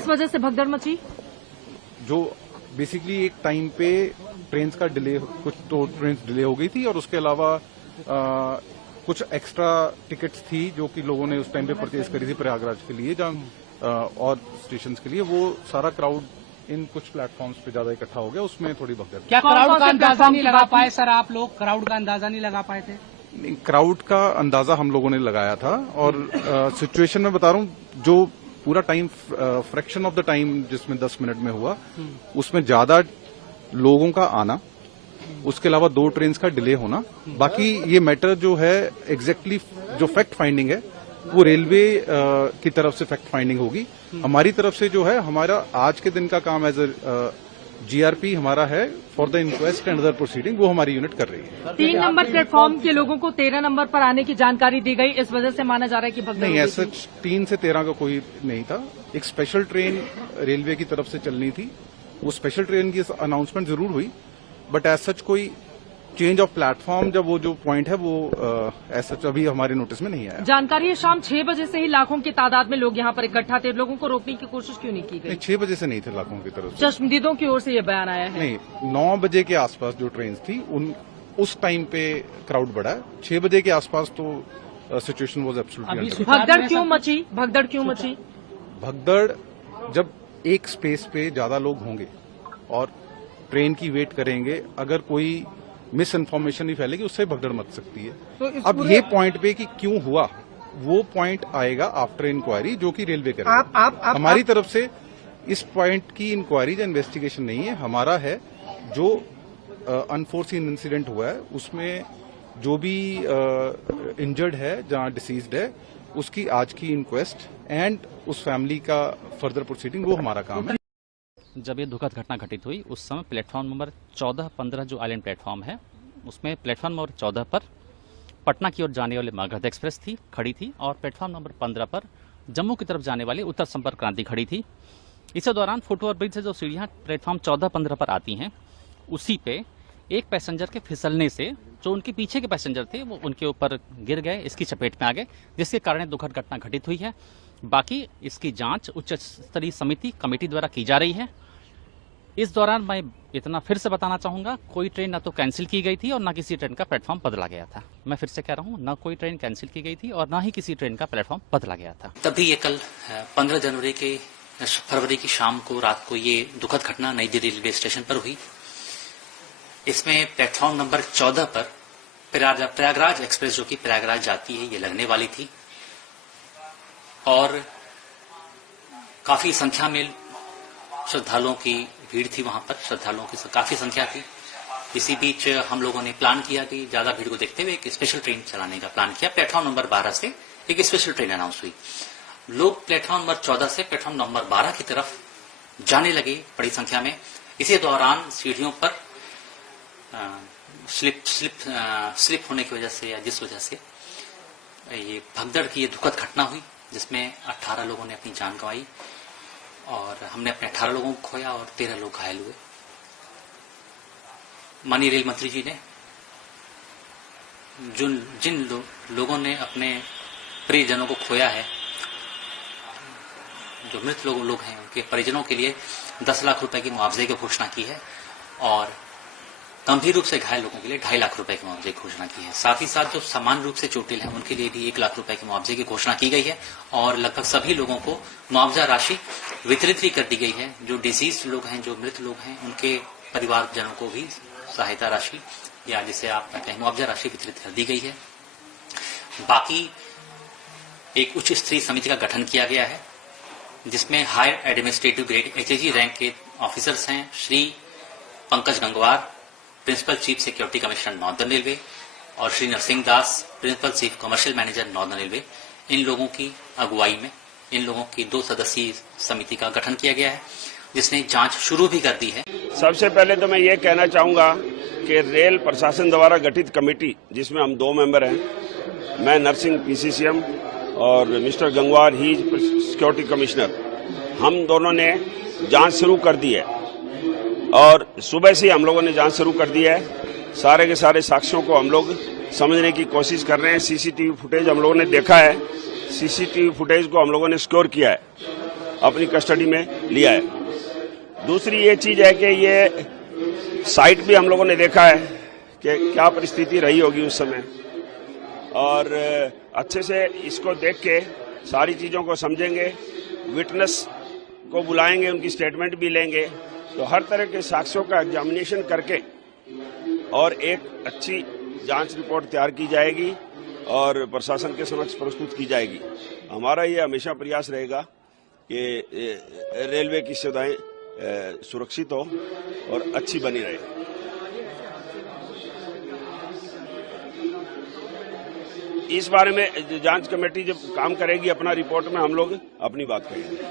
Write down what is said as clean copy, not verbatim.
किस वजह से भगदड़ मची? जो बेसिकली एक टाइम पे ट्रेन का डिले, कुछ तो ट्रेन डिले हो गई थी और उसके अलावा कुछ एक्स्ट्रा टिकट्स थी जो कि लोगों ने उस टाइम पे परचेज करी थी प्रयागराज के लिए, जहां और स्टेशन के लिए। वो सारा क्राउड इन कुछ प्लेटफॉर्म्स पे ज्यादा इकट्ठा हो गया, उसमें थोड़ी भगदड़। क्या क्राउड का अंदाजा नहीं लगा पाए सर आप लोग? क्राउड का अंदाजा नहीं लगा पाए थे? नहीं, क्राउड का अंदाजा हम लोगों ने लगाया था और सिचुएशन में बता रहा हूँ, जो पूरा time fraction of the time जिसमें 10 मिनट में हुआ, उसमें ज्यादा लोगों का आना, उसके अलावा 2 ट्रेन का डिले होना। बाकी ये मैटर जो है एग्जैक्टली जो फैक्ट फाइंडिंग है वो रेलवे की तरफ से फैक्ट फाइंडिंग होगी। हमारी तरफ से जो है, हमारा आज के दिन का काम एज ए जीआरपी हमारा है for the inquest and other proceeding, वो हमारी यूनिट कर रही है। 3 नंबर प्लेटफॉर्म के लोगों को 13 नंबर पर आने की जानकारी दी गई, इस वजह से माना जा रहा है कि भगदड़ नहीं, ऐसा 3 से 13 का कोई नहीं था। एक स्पेशल ट्रेन रेलवे की तरफ से चलनी थी, वो स्पेशल ट्रेन की अनाउंसमेंट जरूर हुई, बट एज सच कोई चेंज ऑफ प्लेटफॉर्म जब वो जो पॉइंट है वो एज सच अभी हमारे नोटिस में नहीं आया। जानकारी है शाम 6 बजे से ही लाखों की तादाद में लोग यहाँ पर इकट्ठा थे, लोगों को रोकने की कोशिश क्यों नहीं की गई? 6 बजे से नहीं थे लाखों की तरफ से, चश्मदीदों की ओर से ये बयान आया है। नहीं, 9 बजे के आसपास जो ट्रेन थी उस टाइम पे क्राउड बढ़ा है। 6 बजे के आसपास तो सिचुएशन वाज एब्सोल्युटली। भगदड़ क्यों मची? भगदड़ क्यों मची? भगदड़ जब एक स्पेस पे ज्यादा लोग होंगे और ट्रेन की वेट करेंगे, अगर कोई मिस इन्फॉर्मेशन नहीं फैलेगी, उससे भगदड़ मच सकती है। तो अब ये पॉइंट पे कि क्यों हुआ, वो पॉइंट आएगा आफ्टर इंक्वायरी, जो कि रेलवे करेगा। हमारी तरफ से इस पॉइंट की इंक्वायरी या इन्वेस्टिगेशन नहीं है, हमारा है जो अनफोर्सीन इंसिडेंट हुआ है उसमें जो भी इंजर्ड है, जहां डिसीज्ड है, उसकी आज की इंक्वेस्ट एंड उस फैमिली का फर्दर प्रोसीडिंग, वो हमारा काम है। जब ये दुखद घटना घटित हुई उस समय प्लेटफॉर्म नंबर 14-15 जो आइलैंड प्लेटफॉर्म है, उसमें प्लेटफॉर्म नंबर 14 पर पटना की ओर जाने वाली मगध एक्सप्रेस थी, खड़ी थी, और प्लेटफॉर्म नंबर 15 पर जम्मू की तरफ जाने वाली उत्तर संपर्क क्रांति खड़ी थी। इसी दौरान फुटओवर ब्रिज से जो सीढ़ियां प्लेटफॉर्म 14-15 पर आती हैं, उसी पे एक पैसेंजर के फिसलने से जो उनके पीछे के पैसेंजर थे वो उनके ऊपर गिर गए, इसकी चपेट में आ गए, जिसके कारण दुखद घटना घटित हुई है। बाकी इसकी जांच उच्च स्तरीय समिति कमेटी द्वारा की जा रही है। इस दौरान मैं इतना फिर से बताना चाहूंगा, कोई ट्रेन ना तो कैंसिल की गई थी और ना किसी ट्रेन का प्लेटफॉर्म बदला गया था। मैं फिर से कह रहा हूं, ना कोई ट्रेन कैंसिल की गई थी और ना ही किसी ट्रेन का प्लेटफॉर्म बदला गया था। तभी ये कल 15 फरवरी की शाम को, रात को ये दुखद घटना नई दिल्ली रेलवे स्टेशन पर हुई। इसमें प्लेटफॉर्म नंबर 14 पर प्रयागराज एक्सप्रेस, जो कि प्रयागराज जाती है, ये लगने वाली थी और काफी संख्या में श्रद्धालुओं की भीड़ थी। वहां पर श्रद्धालुओं की काफी संख्या थी। इसी बीच हम लोगों ने प्लान किया कि ज्यादा भीड़ को देखते हुए एक स्पेशल ट्रेन चलाने का प्लान किया। प्लेटफॉर्म नंबर 12 से एक स्पेशल ट्रेन अनाउंस हुई। लोग प्लेटफॉर्म नंबर 14 से प्लेटफॉर्म नंबर 12 की तरफ जाने लगे बड़ी संख्या में। इसी दौरान सीढ़ियों पर स्लिप होने की वजह से या जिस वजह से ये भगदड़ की ये दुखद घटना हुई, जिसमें 18 लोगों ने अपनी जान गंवाई और हमने अपने 18 लोगों को खोया और 13 लोग घायल हुए। माननीय रेल मंत्री जी ने जिन लोगों ने अपने परिजनों को खोया है, जो मृत लोग हैं, उनके परिजनों के लिए 10 लाख रुपए की मुआवजे की घोषणा की है और गंभीर रूप से घायल लोगों के लिए 2.5 लाख रुपए की मुआवजे की घोषणा की है। साथ ही साथ जो सामान्य रूप से चोटिल हैं, उनके लिए भी 1 लाख रुपए की मुआवजे की घोषणा की गई है और लगभग सभी लोगों को मुआवजा राशि वितरित भी कर दी गई है। जो डिसीज लोग हैं, जो मृत लोग हैं, उनके परिवारजनों को भी सहायता राशि या जिसे आप कहें मुआवजा राशि वितरित कर दी गई है। बाकी एक उच्च स्तरीय समिति का गठन किया गया है, जिसमें higher administrative grade HAG rank के ऑफिसर्स हैं Shri Pankaj Gangwar, principal chief security commissioner northern railway, और Shri Narsingh Das, principal chief commercial manager northern railway. इन लोगों की अगुवाई में इन लोगों की 2 सदस्यीय समिति का गठन किया गया है, जिसने जांच शुरू भी कर दी है। सबसे पहले तो मैं ये कहना चाहूंगा कि रेल प्रशासन द्वारा गठित कमेटी, जिसमें हम 2 मेंबर हैं, मैं नरसिंह PCCM और मिस्टर गंगवार ही सिक्योरिटी कमिश्नर, हम दोनों ने जांच शुरू कर दी है और सुबह से हम लोगों ने जांच शुरू कर दी है। सारे के सारे साक्ष्यों को हम लोग समझने की कोशिश कर रहे हैं। CCTV फुटेज हम लोगों ने देखा है, CCTV फुटेज को हम लोगों ने स्कोर किया है अपनी कस्टडी में लिया है। दूसरी ये चीज है कि ये साइट भी हम लोगों ने देखा है कि क्या परिस्थिति रही होगी उस समय, और अच्छे से इसको देख के सारी चीजों को समझेंगे, विटनेस को बुलाएंगे, उनकी स्टेटमेंट भी लेंगे, तो हर तरह के साक्ष्यों का एग्जामिनेशन करके और एक अच्छी जांच रिपोर्ट तैयार की जाएगी और प्रशासन के समक्ष प्रस्तुत की जाएगी। हमारा ये हमेशा प्रयास रहेगा कि रेलवे की सुविधाएं सुरक्षित हो और अच्छी बनी रहे। इस बारे में जांच कमेटी जब काम करेगी अपना रिपोर्ट में हम लोग अपनी बात करेंगे।